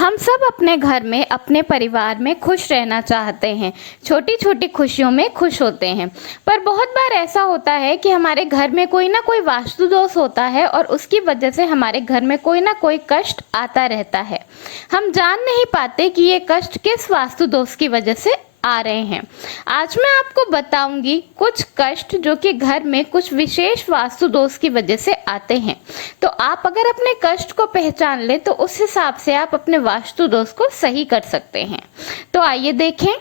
हम सब अपने घर में अपने परिवार में खुश रहना चाहते हैं। छोटी छोटी खुशियों में खुश होते हैं। पर बहुत बार ऐसा होता है कि हमारे घर में कोई ना कोई वास्तु दोष होता है और उसकी वजह से हमारे घर में कोई ना कोई कष्ट आता रहता है। हम जान नहीं पाते कि ये कष्ट किस वास्तु दोष की वजह से आ रहे हैं। आज मैं आपको बताऊंगी कुछ कष्ट जो कि घर में कुछ विशेष वास्तु दोष की वजह से आते हैं। तो आप अगर अपने कष्ट को पहचान ले तो उस हिसाब से आप अपने वास्तु दोष को सही कर सकते हैं। तो आइए देखें।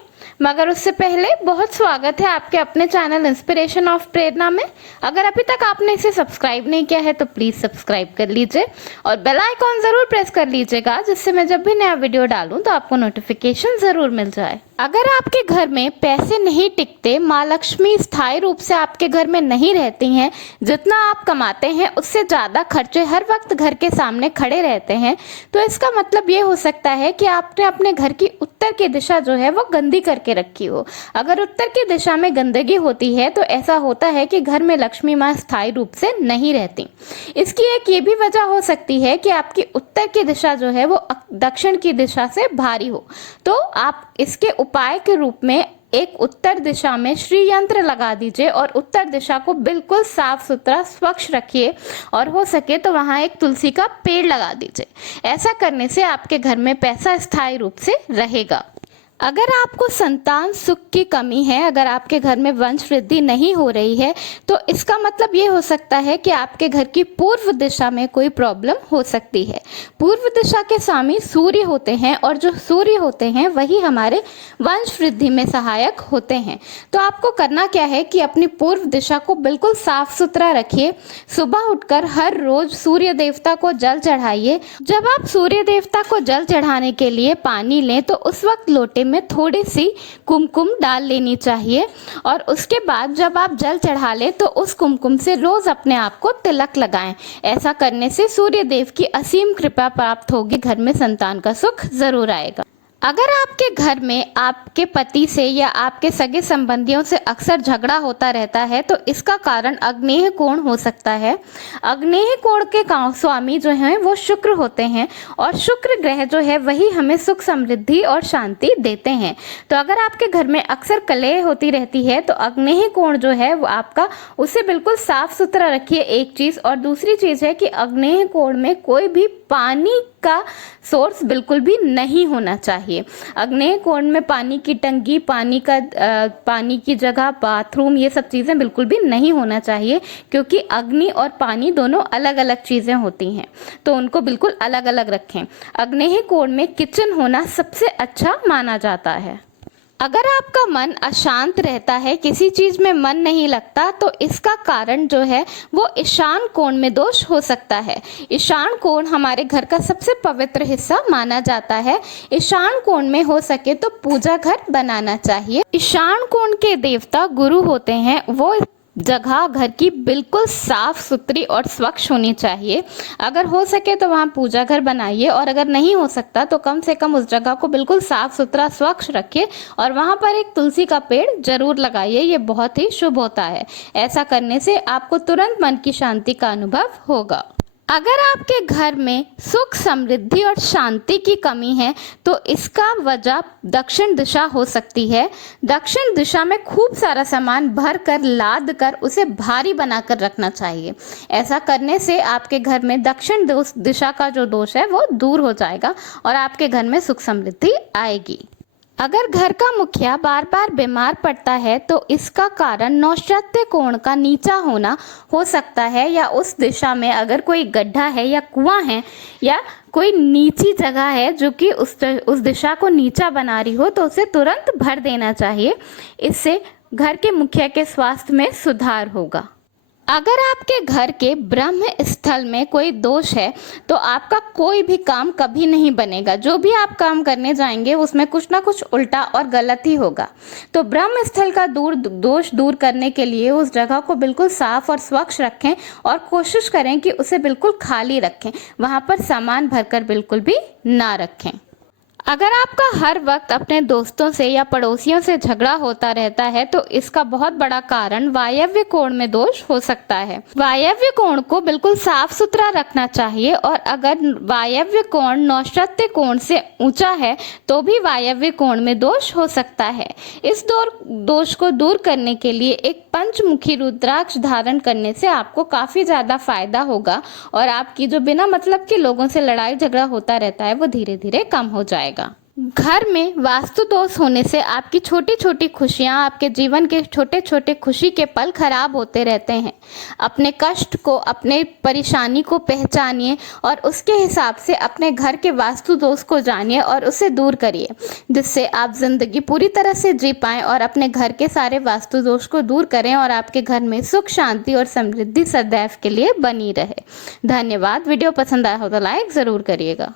मगर उससे पहले बहुत स्वागत है आपके अपने चैनल इंस्पिरेशन ऑफ प्रेरणा में। अगर अभी तक आपने इसे सब्सक्राइब नहीं किया है तो प्लीज सब्सक्राइब कर लीजिए और बेल आइकॉन जरूर प्रेस कर लीजिएगा, जिससे मैं जब भी नया वीडियो डालूं तो आपको नोटिफिकेशन जरूर मिल जाए। अगर आपके घर में पैसे नहीं टिकते, माँ लक्ष्मी स्थायी रूप से आपके घर में नहीं रहती हैं, जितना आप कमाते हैं उससे ज़्यादा खर्चे हर वक्त घर के सामने खड़े रहते हैं, तो इसका मतलब ये हो सकता है कि आपने अपने घर की उत्तर की दिशा जो है वो गंदी करके रखी हो। अगर उत्तर की दिशा में गंदगी होती है तो ऐसा होता है कि घर में लक्ष्मी माँ स्थायी रूप से नहीं रहती। इसकी एक ये भी वजह हो सकती है कि आपकी उत्तर की दिशा जो है वो दक्षिण की दिशा से भारी हो। तो आप इसके उपाय के रूप में एक उत्तर दिशा में श्री यंत्र लगा दीजिए और उत्तर दिशा को बिल्कुल साफ सुथरा स्वच्छ रखिए और हो सके तो वहाँ एक तुलसी का पेड़ लगा दीजिए। ऐसा करने से आपके घर में पैसा स्थायी रूप से रहेगा। अगर आपको संतान सुख की कमी है, अगर आपके घर में वंश वृद्धि नहीं हो रही है, तो इसका मतलब ये हो सकता है कि आपके घर की पूर्व दिशा में कोई प्रॉब्लम हो सकती है। पूर्व दिशा के स्वामी सूर्य होते हैं और जो सूर्य होते हैं वही हमारे वंश वृद्धि में सहायक होते हैं। तो आपको करना क्या है कि अपनी पूर्व दिशा को बिल्कुल साफ सुथरा रखिए। सुबह उठकर हर रोज सूर्य देवता को जल चढ़ाइए। जब आप सूर्य देवता को जल चढ़ाने के लिए पानी लें तो उस वक्त लोटे में थोड़ी सी कुमकुम डाल लेनी चाहिए और उसके बाद जब आप जल चढ़ा लें तो उस कुमकुम से रोज अपने आप को तिलक लगाएं। ऐसा करने से सूर्य देव की असीम कृपा प्राप्त होगी, घर में संतान का सुख जरूर आएगा। अगर आपके घर में आपके पति से या आपके सगे संबंधियों से अक्सर झगड़ा होता रहता है तो इसका कारण अग्नेय कोण हो सकता है। अग्नेय कोण के स्वामी जो हैं वो शुक्र होते हैं और शुक्र ग्रह जो है वही हमें सुख समृद्धि और शांति देते हैं। तो अगर आपके घर में अक्सर कलह होती रहती है तो अग्नेय कोण जो है वो आपका, उसे बिल्कुल साफ सुथरा रखिए, एक चीज़। और दूसरी चीज़ है कि अग्नेय कोण में कोई भी पानी का सोर्स बिल्कुल भी नहीं होना चाहिए। अग्नेय कोण में पानी की टंकी, पानी की जगह, बाथरूम, ये सब चीज़ें बिल्कुल भी नहीं होना चाहिए, क्योंकि अग्नि और पानी दोनों अलग अलग चीज़ें होती हैं, तो उनको बिल्कुल अलग अलग रखें। अग्नेय कोण में किचन होना सबसे अच्छा माना जाता है। अगर आपका मन अशांत रहता है, किसी चीज़ में मन नहीं लगता, तो इसका कारण जो है वो ईशान कोण में दोष हो सकता है। ईशान कोण हमारे घर का सबसे पवित्र हिस्सा माना जाता है। ईशान कोण में हो सके तो पूजा घर बनाना चाहिए। ईशान कोण के देवता गुरु होते हैं। वो जगह घर की बिल्कुल साफ सुथरी और स्वच्छ होनी चाहिए। अगर हो सके तो वहाँ पूजा घर बनाइए और अगर नहीं हो सकता तो कम से कम उस जगह को बिल्कुल साफ सुथरा स्वच्छ रखिए और वहाँ पर एक तुलसी का पेड़ जरूर लगाइए। ये बहुत ही शुभ होता है। ऐसा करने से आपको तुरंत मन की शांति का अनुभव होगा। अगर आपके घर में सुख समृद्धि और शांति की कमी है तो इसका वजह दक्षिण दिशा हो सकती है। दक्षिण दिशा में खूब सारा सामान भर कर लाद कर उसे भारी बनाकर रखना चाहिए। ऐसा करने से आपके घर में दक्षिण दिशा का जो दोष है वो दूर हो जाएगा और आपके घर में सुख समृद्धि आएगी। अगर घर का मुखिया बार बार बीमार पड़ता है तो इसका कारण नौशत्य कोण का नीचा होना हो सकता है, या उस दिशा में अगर कोई गड्ढा है या कुआं है या कोई नीची जगह है जो कि उस दिशा को नीचा बना रही हो तो उसे तुरंत भर देना चाहिए। इससे घर के मुखिया के स्वास्थ्य में सुधार होगा। अगर आपके घर के ब्रह्म स्थल में कोई दोष है तो आपका कोई भी काम कभी नहीं बनेगा। जो भी आप काम करने जाएंगे उसमें कुछ ना कुछ उल्टा और गलत ही होगा। तो ब्रह्म स्थल का दोष दूर करने के लिए उस जगह को बिल्कुल साफ और स्वच्छ रखें और कोशिश करें कि उसे बिल्कुल खाली रखें। वहाँ पर सामान भरकर बिल्कुल भी ना रखें। अगर आपका हर वक्त अपने दोस्तों से या पड़ोसियों से झगड़ा होता रहता है तो इसका बहुत बड़ा कारण वायव्य कोण में दोष हो सकता है। वायव्य कोण को बिल्कुल साफ सुथरा रखना चाहिए और अगर वायव्य कोण नौशत्य कोण से ऊंचा है तो भी वायव्य कोण में दोष हो सकता है। इस दोष को दूर करने के लिए एक पंचमुखी रुद्राक्ष धारण करने से आपको काफी ज्यादा फायदा होगा और आपकी जो बिना मतलब के लोगों से लड़ाई झगड़ा होता रहता है वो धीरे धीरे कम हो जाएगा। घर में वास्तु दोष होने से आपकी छोटी छोटी खुशियां, आपके जीवन के छोटे छोटे खुशी के पल खराब होते रहते हैं। अपने कष्ट को, अपने परेशानी को पहचानिए और उसके हिसाब से अपने घर के वास्तु दोष को जानिए और उसे दूर करिए, जिससे आप जिंदगी पूरी तरह से जी पाएं और अपने घर के सारे वास्तु दोष को दूर करें और आपके घर में सुख, शांति और समृद्धि सदैव के लिए बनी रहे। धन्यवाद। वीडियो पसंद आया हो तो लाइक ज़रूर करिएगा।